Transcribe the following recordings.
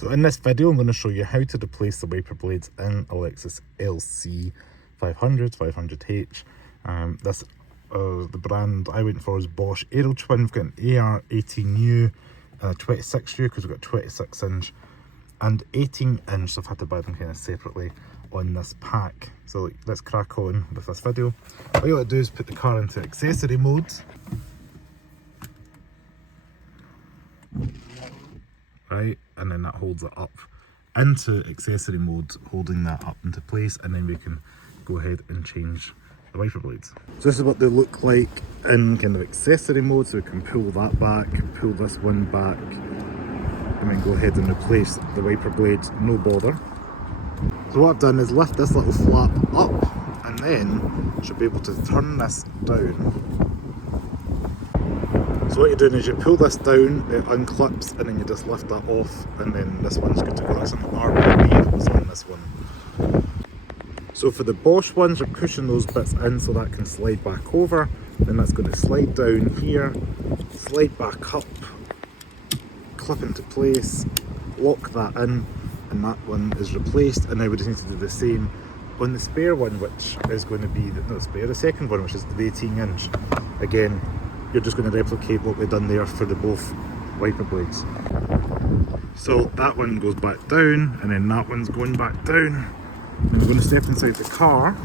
So in this video I'm going to show you how to replace the wiper blades in a Lexus LC 500, 500H. The brand I went for is Bosch Aero Twin. We've got an AR18U and a 26U because we've got 26 inch and 18 inch, so I've had to buy them kind of separately on this pack. So let's crack on with this video. What you want to do is put the car into accessory mode. Right, and then that holds it up into accessory mode, holding that up into place, and then we can go ahead and change the wiper blades. So this is what they look like in kind of accessory mode, so we can pull that back, pull this one back, and then go ahead and replace the wiper blades, no bother. So what I've done is lift this little flap up, and then should be able to turn this down. So what you're doing is you pull this down, it unclips, and then you just lift that off, and then this one's good to go. That's an RPB that was on this one. So for the Bosch ones, you're pushing those bits in so that can slide back over, then that's going to slide down here, slide back up, clip into place, lock that in, and that one is replaced. And now we just need to do the same on the spare one, which is going to be, the second one, which is the 18 inch. Again, you're just going to replicate what we've done there for the both wiper blades. So that one goes back down, and then that one's going back down. And we're going to step inside the car.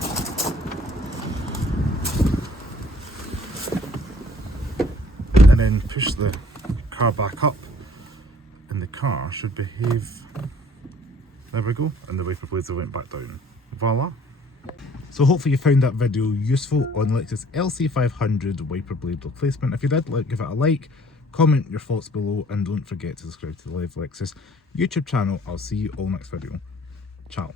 And then push the car back up, and the car should behave. There we go, and the wiper blades have went back down. Voila. So hopefully you found that video useful on Lexus LC 500 wiper blade replacement. If you did, give it a like, comment your thoughts below, and don't forget to subscribe to the Live Lexus YouTube channel. I'll see you all next video. Ciao.